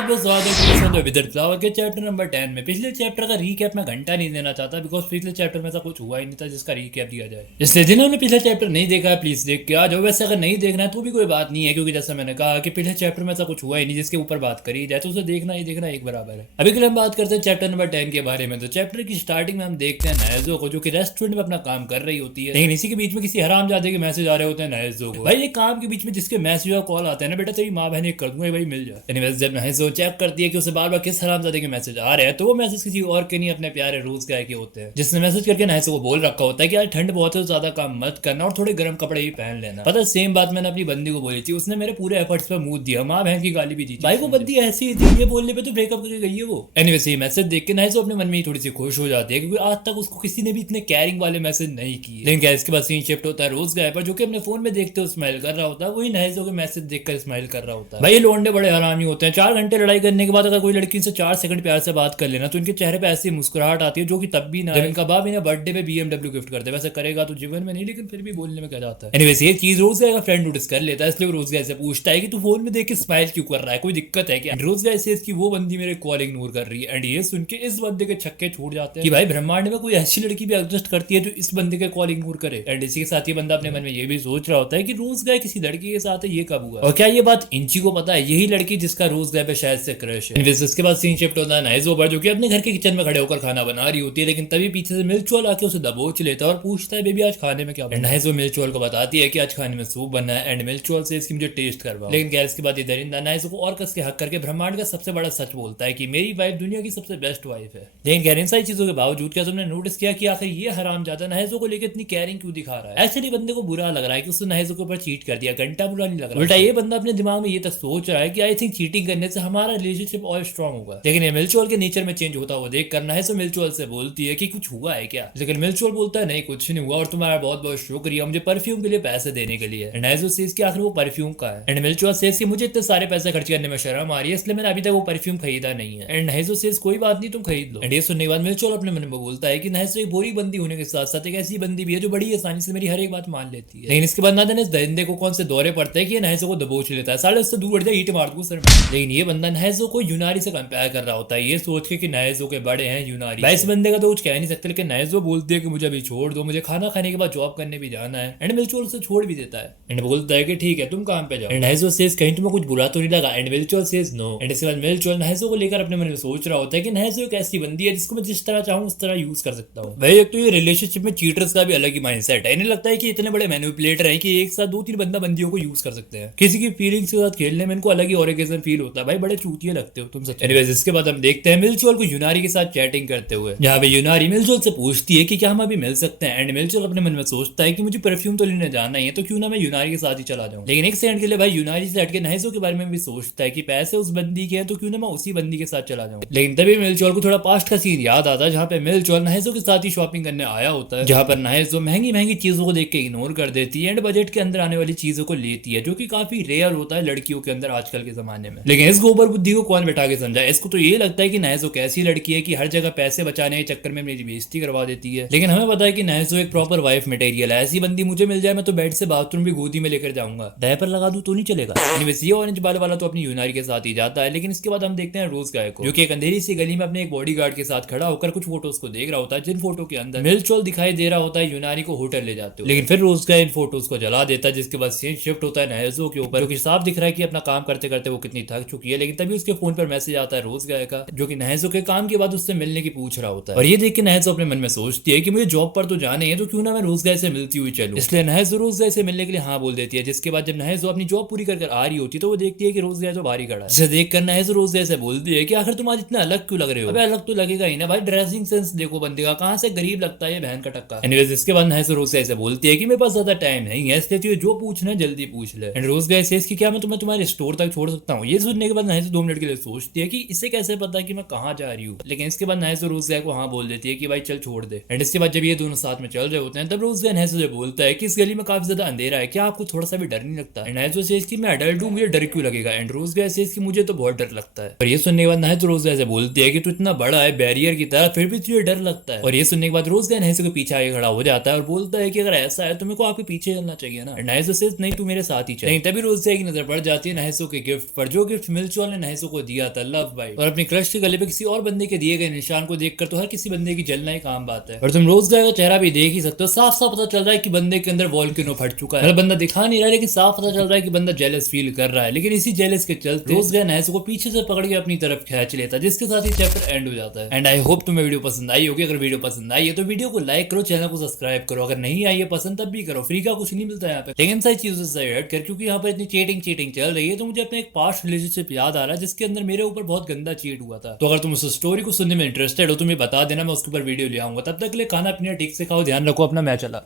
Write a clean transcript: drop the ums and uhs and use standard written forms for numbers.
बहुत बहुत स्वागत है विदर फ्लावर के चैप्टर नंबर 10 में। पिछले चैप्टर का रीकैप मैं घंटा नहीं देना चाहता बिकॉज पिछले चैप्टर में ऐसा कुछ हुआ ही नहीं था जिसका रीकैप दिया जाए। इसलिए जिन्होंने पिछले चैप्टर नहीं देखा है प्लीज देख के आ जाओ। वैसे अगर नहीं देखना है तो भी कोई बात नहीं है क्योंकि जैसा मैंने कहा कि पिछले चैप्टर में ऐसा कुछ हुआ ही नहीं जिसके ऊपर बात करी जाए तो उसे देखना ही देखना एक बराबर है। अभी के लिए हम बात करते हैं चैप्टर नंबर 10 के बारे में। तो चैप्टर की स्टार्टिंग में हम देखते हैं नायजो को जो कि रेस्टोरेंट में अपना काम कर रही होती है, लेकिन इसी के बीच में किसी हरामजादे के मैसेज आ रहे होते हैं नायजो को। भाई ये काम के बीच में जिसके मैसेज और कॉल आते हैं ना, बेटा तेरी माँ बहन कर दूंगा भाई मिल जाए। एनीवेज जब नायजो चेक करती है कि उसे बार बार किस हरामजादे के मैसेज आ रहे हैं तो वो मैसेज किसी और के नहीं अपने प्यारे रोज गाय के होते हैं, जिसने मैसेज करके नायजो को बोल रखा होता है कि यार ठंड बहुत है, ज्यादा काम मत करना और थोड़े गर्म कपड़े ही पहन लेना। पता सेम बात मैंने अपनी बंदी को बोली थी, उसने मेरे पूरे एफर्ट्स पे मूड दिया, माँ बहन की गाली भी दी। भाई वो बंदी ऐसी ही थी, ये बोलने पे तो ब्रेकअप करके गई है वो। एनीवेज ये मैसेज देख के नायजो अपने मन में ही थोड़ी सी खुश हो जाती है क्योंकि आज तक उसको किसी ने भी इतने कैरिंग वाले मैसेज नहीं किए। लेकिन क्या इसके बाद सीन शिफ्ट होता है रोज गाय पर, जो कि अपने फोन में देखते हुए स्माइल कर रहा होता है। वही नायजो के मैसेज देखकर स्माइल कर रहा होता है। भाई ये लोंडे बड़े हरामी होते हैं। 4 घंटे लड़ाई करने के बाद अगर कोई लड़की से 4 सेकंड प्यार से बात कर लेना तो इनके चेहरे पे ऐसी मुस्कुराहट आती है जो कि तब भी ना जब इनका बाप इन्हें बर्थडे पे BMW गिफ्ट करते। वैसे करेगा तो जीवन में नहीं, लेकिन फिर भी बोलने में क्या जाता है। एनीवेज ये चीज रोज गाय का फ्रेंड नोटिस कर लेता है, इसलिए वो रोज गाय से पूछता है कि तू फोन में देख के स्माइल क्यों कर रहा है, कोई दिक्कत है क्या। रोज गाय से कि वो बंदी मेरे कॉल इग्नोर कर रही है। एंड ये सुन के इस बंदे के छक्के छूट जाते हैं कि भाई ब्रह्मांड में कोई ऐसी लड़की भी एग्जिस्ट करती है जो इस बंदे के कॉल इग्नोर करे। एंड इसी के साथ ये बंदा अपने मन में ये भी सोच रहा होता है कि रोज गाय किसी लड़की के साथ है, ये कब हुआ और क्या ये बात इंची को पता है, यही लड़की जिसका रोज गाय पे शायद से क्रश है। इसके बाद सीन शिफ्ट होता है नायजो पर, जो कि अपने घर के किचन में खड़े होकर खाना बना रही होती है, लेकिन तभी पीछे से मिल्चोल आके उसे दबोच लेता है और पूछता है बेबी आज खाने में क्या बना। नायजो मिल्चोल को बताती है कि आज खाने में सूप बना है एंड मिल्चोल से इसकी मुझे टेस्ट करवाओ। लेकिन क्या इसके बाद ये दरिंदा नायजो को और कस के हक करके ब्रह्मांड का सबसे बड़ा सच बोलता है कि मेरी वाइफ दुनिया की सबसे बेस्ट वाइफ है। लेकिन क्या इन सारी चीजों के बावजूद क्या तुमने नोटिस किया कि आखिर ये हरामजादा नायजो को लेकर इतनी केयरिंग क्यों दिखा रहा है। एक्चुअली बंदे को बुरा लग रहा है कि उसने नायजो के ऊपर चीट कर दिया, घंटा बुरा नहीं लग रहा। उल्टा ये बंदा अपने दिमाग में ये तक सोच रहा है कि आई थिंक चीटिंग करने से हमारा रिलेशनशिप और स्ट्रॉन्ग होगा। लेकिन ये मिल्चोल के नेचर में चेंज होता हुआ देख करना है, सो मिल्चोल से बोलती है कि कुछ हुआ है क्या। लेकिन मिल्चोल बोलता है नहीं कुछ नहीं हुआ और तुम्हारा बहुत बहुत शुक्रिया मुझे परफ्यूम के लिए पैसे देने के लिए। नायजो सेज कि आखिर वो परफ्यूम का है। एंड मिल्चोल सेज कि मुझे इतने सारे पैसे खर्च करने में शर्म आ रही है, इसलिए मैंने अभी तक वो परफ्यूम खरीदा नहीं है। एंड नायजो सेज कोई बात नहीं तुम खरीद लो। एंड ये सुनने के बाद मिल्चोल अपने मन में बोलता है कि नायजो एक बोरी बंदी होने के साथ साथ एक ऐसी बंदी भी है जो बड़ी आसानी से मेरी हर एक बात मान लेती है। लेकिन इसके बाद ना जाने इस दरिंदे को कौन से दौरे पड़ते हैं कि ये नायजो को दबोच लेता है, साले उससे दूर हट जाए ईंट मार दूं सर में। लेकिन ये बंदा नायजो को यूनारी से कंपेयर कर रहा होता है, ये सोच के कि नायजो के बड़े हैं यूनारी। भाई इस बंदे का तो कुछ कह नहीं सकते, लेकिन नायजो बोलती है कि मुझे अभी छोड़ दो, मुझे खाना खाने के बाद जॉब करने भी जाना है। एंड मिल्चोल उसे छोड़ भी देता है एंड बोलता है कि ठीक है तुम काम पे जाओ। एंड नायजो सेज कहीं तुम्हें कुछ बुरा तो नहीं लगा। एंड मिल्चोल सेज नो। एंड इसके बाद मिल्चोल नायजो को लेकर अपने मन में सोच रहा होता है कि नायजो एक ऐसी बंदी है जिसको मैं जिस तरह चाहूं उस तरह यूज कर सकता हूं। भाई एक तो ये रिलेशनशिप में चीटर्स का भी अलग ही माइंडसेट है, इन्हें लगता है कि इतने बड़े मैनिपुलेटर है कि एक साथ 2-3 बंदा बंदियों को यूज कर सकते हैं। किसी की फीलिंग्स के साथ खेलने में इनको अलग ही ओरिगेशन फील होता है। भाई बड़े चूतिए लगते हो तुम सच। एनीवेज इसके बाद हम देखते हैं मिल्चोल को यूनारी के साथ चैटिंग करते हुए, जहां पे यूनारी मिल्चोल से पूछती है कि क्या हम अभी मिल सकते हैं। एंड मिल्चोल अपने मन में सोचता है कि मुझे परफ्यूम तो लेने जाना ही है तो क्यों ना मैं यूनारी के साथ ही चला जाऊं। लेकिन एक सेकंड के लिए भाई यूनारी से हटके नायजो के बारे में भी सोचता है कि पैसे उस बंदी के हैं तो क्यों ना मैं उसी बंदी के साथ चला जाऊं। लेकिन तभी मिल्चोल को थोड़ा पास्ट का सीन याद आता है जहां पे मिल्चोल नायजो के साथ ही शॉपिंग करने आया होता है, जहां पर नायजो महंगी महंगी चीजों को देख के इग्नोर कर देती है एंड बजट के अंदर आने वाली चीजों को लेती है, जो कि काफी रेयर होता है लड़कियों के अंदर आजकल के जमाने में। लेकिन इस गोबर बुद्धि को कौन बैठा के समझा। इसको तो ये लगता है कि नायजो कैसी लड़की है कि हर जगह पैसे बचाने के चक्कर में मेरी बेइज्जती करवा देती है। लेकिन हमें पता है कि नायजो एक प्रॉपर वाइफ मटेरियल है। ऐसी बंदी मुझे मिल जाए मैं तो बेड से बाथरूम भी गोदी में लेकर जाऊंगा, डायपर लगा दूं तो नहीं चलेगा। ये ऑरेंज बाल वाला तो अपनी यूनारी के साथ ही जाता है। लेकिन इसके बाद हम देखते हैं रोज गाय को, जो कि एक अंधेरी सी गली में अपने एक बॉडीगार्ड के साथ खड़ा होकर कुछ फोटोज को देख रहा होता है, जिन फोटो के अंदर मिल्चोल दिखाई दे रहा होता है यूनारी को होटल ले जाते हो। लेकिन फिर रोज गाय इन फोटोज को जला देता है, जिसके बाद सीन शिफ्ट होता है नायजो के ऊपर, जो कि साफ दिख रहा है कि अपना काम करते करते वो कितनी थक चुकी है। लेकिन तभी उसके फोन पर मैसेज आता है रोज गाय का, जो कि नायजो के काम के बाद उससे मिलने की पूछ रहा होता है। और ये देख के नायजो अपने मन में सोचती है कि मुझे जॉब पर तो जाने हैं तो क्यों ना मैं रोज गाय से मिलती हुई चलूं। इसलिए नायजो रोज गाय से मिलने के लिए हाँ बोल देती है। जिसके बाद जब नायजो अपनी जॉब पूरी कर आ रही होती है तो वो देखती है कि रोज गाय तो बाहर ही खड़ा है। इसे देख कर नायजो रोज गाय से बोलती है कि आखिर तुम आज इतना अलग क्यों लग रहे हो। अबे अलग तो लगेगा ही ना भाई, ड्रेसिंग सेंस देखो बंदे का, कहां से गरीब लगता है ये बहन का टक्का। एनीवेज इसके बाद नायजो रोज गाय से बोलती है कि मेरे पास ज्यादा टाइम नहीं है, इसलिए तुझे जो पूछना है जल्दी पूछ ले। एंड रोज गाय सेज कि क्या मैं तुम्हारे स्टोर तक छोड़ सकता हूँ। ये सुनने के बाद नायजो 2 मिनट के लिए सोचती है कि इसे कैसे पता है कि मैं कहाँ जा रही हूँ। लेकिन इसके बाद नायजो रोज गाय को हाँ बोल देती है कि भाई चल छोड़ दे। एंड इसके बाद जब ये दोनों साथ में चल रहे होते हैं तब रोज गाय नायजो से बोलता है कि इस गली में काफी ज्यादा अंधेरा है, क्या आपको थोड़ा सा भी डर नहीं लगता। नायजो सेज कि मैं अडल्ट हूँ, मुझे डर क्यों लगेगा। एंड रोज गाय सेज कि मुझे तो बहुत डर लगता है। और ये सुनने के बाद नायजो रोज गाय से बोलती है कि तू इतना बड़ा है बैरियर की तरह फिर भी तुझे डर लगता है। और ये सुनने के बाद रोज गाय नायजो के पीछे आगे खड़ा हो जाता है और बोलता है कि अगर ऐसा है तो मेरे को आपके पीछे चलना चाहिए ना। नायजो सेज नहीं तू मेरे साथ ही चल। नहीं तभी रोज गाय की नजर पड़ जाती है नायजो के गिफ्ट पर, जो गिफ्ट मिल्चोल ने नहसो को दिया था लव बाइट, और अपनी क्रश के गले पे किसी और बंदे के दिए गए निशान को देखकर तो हर किसी बंदे की जलना ही काम बात है। और तुम रोज गाय का चेहरा भी देख ही सकते हो, साफ साफ पता चल रहा है कि बंदे के अंदर वॉल्केनो फट चुका है। मतलब बंदा दिखा नहीं रहा है लेकिन साफ पता चल रहा है कि बंदा जेलस फील कर रहा है। लेकिन इसी जेलस के चलते रोज गाय नहसो को पीछे से पकड़ के अपनी तरफ खींच लेता है, जिसके साथ ही चैप्टर एंड हो जाता है। एंड आई होप तुम्हें वीडियो पसंद आई होगी। अगर वीडियो पसंद आई है तो वीडियो को लाइक करो, चैनल को सब्सक्राइब करो। अगर नहीं आई है पसंद तब भी करो, फ्री का कुछ नहीं मिलता है यहाँ पे। लेकिन सारी चीजों से हट कर, क्योंकि यहाँ पर इतनी चीटिंग चल रही है तो मुझे अपना एक पास्ट रिलेशनशिप याद आ रहा है जिसके अंदर मेरे ऊपर बहुत गंदा चीट हुआ था। तो अगर तुम उस स्टोरी को सुनने में इंटरेस्टेड हो तो मुझे बता देना, मैं उसके ऊपर वीडियो ले आऊंगा। तब तक के लिए खाना पीना ठीक से खाओ, ध्यान रखो अपना। मैं चला।